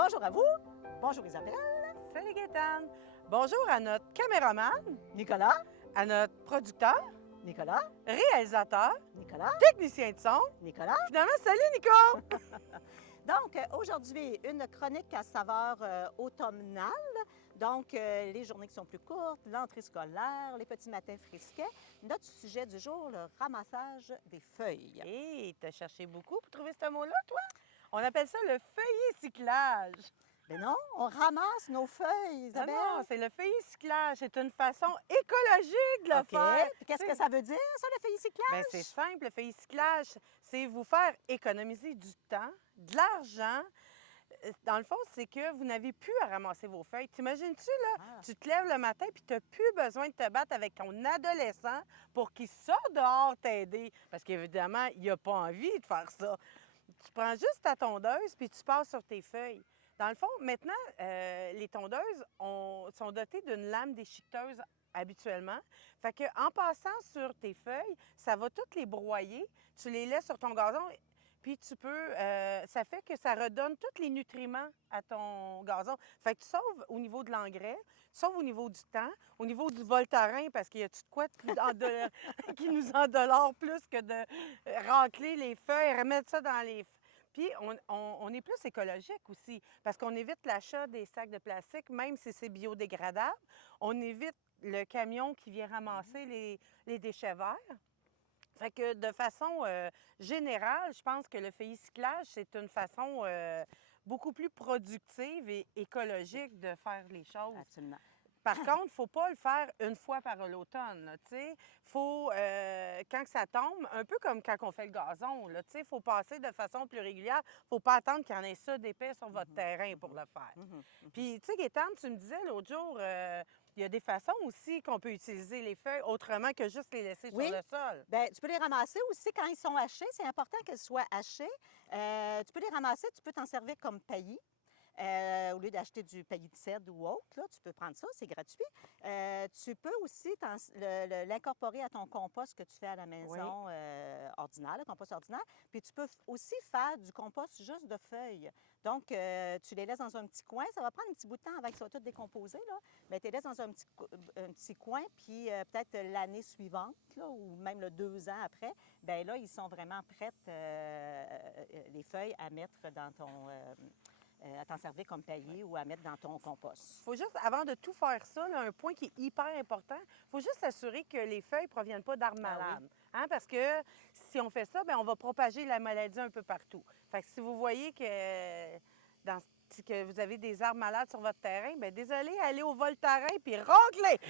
Bonjour à vous. Bonjour Isabelle. Salut Gaétane. Bonjour à notre caméraman, Nicolas. à notre producteur, Nicolas. réalisateur, Nicolas. technicien de son. Nicolas. Finalement, salut Nico! Donc, aujourd'hui, une chronique à saveur automnale. Donc, les journées qui sont plus courtes, l'entrée scolaire, les petits matins frisquets. Notre sujet du jour, le ramassage des feuilles. Hé, t'as cherché beaucoup pour trouver ce mot-là, toi? On appelle ça le feuillet-cyclage. Mais non, on ramasse nos feuilles, Isabelle. Non, c'est le feuillet-cyclage. C'est une façon écologique de le OK. faire. Puis qu'est-ce que ça veut dire, ça, le feuille-cyclage? Bien, c'est simple, le feuille-cyclage, c'est vous faire économiser du temps, de l'argent. Dans le fond, c'est que vous n'avez plus à ramasser vos feuilles. T'imagines-tu, là, Ah. tu te lèves le matin puis tu n'as plus besoin de te battre avec ton adolescent pour qu'il sorte dehors t'aider. Parce qu'évidemment, il n'a pas envie de faire ça. Tu prends juste ta tondeuse puis tu passes sur tes feuilles. Dans le fond, maintenant, les tondeuses sont dotées d'une lame déchiqueteuse habituellement. Fait que en passant sur tes feuilles, ça va toutes les broyer. Tu les laisses sur ton gazon, puis tu peux... ça fait que ça redonne tous les nutriments à ton gazon. Fait que tu sauves au niveau de l'engrais, tu sauves au niveau du temps, au niveau du voltaren, parce qu'il y a-tu de quoi de plus qui nous endolore plus que de racler les feuilles, remettre ça dans les... Puis, on est plus écologique aussi, parce qu'on évite l'achat des sacs de plastique, même si c'est biodégradable. On évite le camion qui vient ramasser les déchets verts. Fait que de façon générale, je pense que le feuille-cyclage, c'est une façon beaucoup plus productive et écologique de faire les choses. Absolument. Par contre, il ne faut pas le faire une fois par l'automne. Il faut, quand que ça tombe, un peu comme quand on fait le gazon, il faut passer de façon plus régulière. Il ne faut pas attendre qu'il y en ait ça d'épais sur votre terrain pour le faire. Puis, tu sais, Gaétane, tu me disais l'autre jour, il y a des façons aussi qu'on peut utiliser les feuilles autrement que juste les laisser Oui. sur le sol. Bien, tu peux les ramasser aussi quand ils sont hachés. C'est important qu'elles soient hachées. Tu peux les ramasser, tu peux t'en servir comme paillis. Au lieu d'acheter du paillis de cèdre ou autre, là, tu peux prendre ça, c'est gratuit. Tu peux aussi l'incorporer à ton compost que tu fais à la maison ordinaire, le compost ordinaire. Puis tu peux aussi faire du compost juste de feuilles. Donc, tu les laisses dans un petit coin. Ça va prendre un petit bout de temps avant qu'ils soient tous décomposés, là. Mais tu les laisses dans un petit coin, puis peut-être l'année suivante, là, ou même le 2 ans après, bien là, ils sont vraiment prêtes, les feuilles, à mettre dans ton... à t'en servir comme paillis ou à mettre dans ton compost. Il faut juste, avant de tout faire ça, là, un point qui est hyper important, il faut juste s'assurer que les feuilles ne proviennent pas d'arbres malades. Hein? Parce que si on fait ça, bien, on va propager la maladie un peu partout. Fait que si vous voyez que, que vous avez des arbres malades sur votre terrain, bien, désolé, allez au voltaren puis raclez!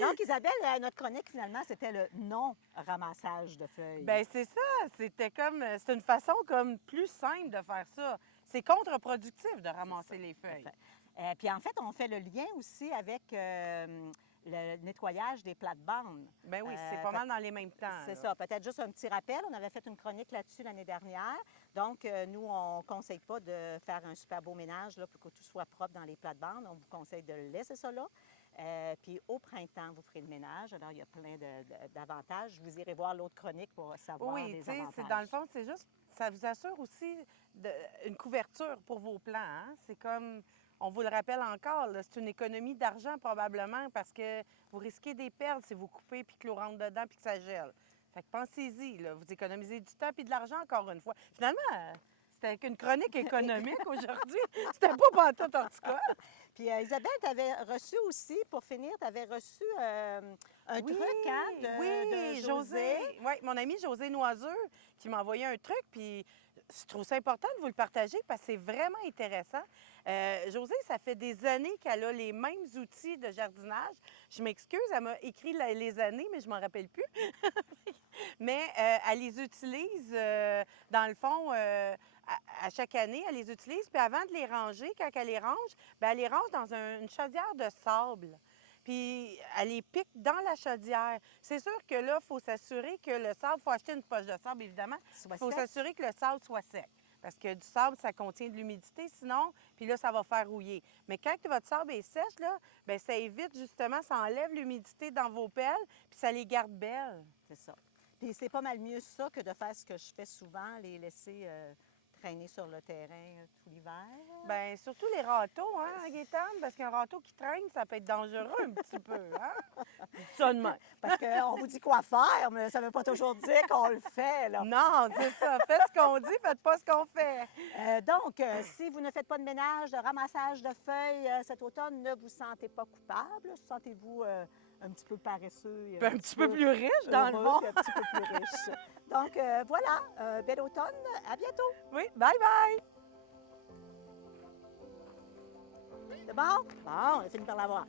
Donc, Isabelle, notre chronique, finalement, c'était le non-ramassage de feuilles. Bien, c'est ça. C'est une façon comme plus simple de faire ça. C'est contre-productif de ramasser les feuilles. Puis en fait, on fait le lien aussi avec le nettoyage des plates-bandes. Bien oui, c'est pas mal dans les mêmes temps. C'est là. ça. Peut-être juste un petit rappel. On avait fait une chronique là-dessus l'année dernière. Donc, nous, on ne conseille pas de faire un super beau ménage là, pour que tout soit propre dans les plates-bandes. On vous conseille de laisser ça là. Puis au printemps, vous ferez le ménage. Alors, il y a plein d'avantages. Vous irez voir l'autre chronique pour savoir Oui, les tu sais, avantages. dans le fond, c'est juste, ça vous assure aussi une couverture pour vos plants. Hein? C'est comme, on vous le rappelle encore, là, c'est une économie d'argent probablement parce que vous risquez des pertes si vous coupez puis que l'eau rentre dedans puis que ça gèle. Fait que pensez-y, là, vous économisez du temps puis de l'argent encore une fois. Finalement, c'était qu'une chronique économique aujourd'hui. C'était pas pantoute horticole. Puis Isabelle, tu avais reçu aussi, pour finir, tu avais reçu un truc hein, de José. Oui, mon amie José Noiseux qui m'a envoyé un truc, puis je trouve ça important de vous le partager parce que c'est vraiment intéressant. José, ça fait des années qu'elle a les mêmes outils de jardinage. Je m'excuse, elle m'a écrit les années, mais je m'en rappelle plus. Mais elle les utilise, dans le fond, à chaque année, elle les utilise. Puis avant de les ranger, quand elle les range, bien, elle les range dans une chaudière de sable. Puis elle les pique dans la chaudière. C'est sûr que là, il faut s'assurer que le sable, il faut acheter une poche de sable, évidemment. Il faut s'assurer que le sable soit sec. Parce que du sable, ça contient de l'humidité, sinon, puis là, ça va faire rouiller. Mais quand votre sable est sèche, là, bien, ça évite justement, ça enlève l'humidité dans vos pelles, puis ça les garde belles. C'est ça. Puis c'est pas mal mieux ça que de faire ce que je fais souvent, les laisser traîner sur le terrain tout l'hiver. Bien, surtout les râteaux, hein, Gaétane? Parce qu'un râteau qui traîne, ça peut être dangereux un petit peu, hein? Je dis ça de même. Parce qu'on vous dit quoi faire, mais ça ne veut pas toujours dire qu'on le fait, là. Non, c'est ça. Faites ce qu'on dit, faites pas ce qu'on fait. Donc, si vous ne faites pas de ménage, de ramassage de feuilles cet automne, ne vous sentez pas coupable. Sentez-vous un petit peu paresseux. Et Puis un petit peu plus riche, dans le heureux, fond. puis un petit peu plus riche. Donc, voilà, bel automne. À bientôt. Oui, bye bye! C'est bon? Bon, on a fini par l'avoir.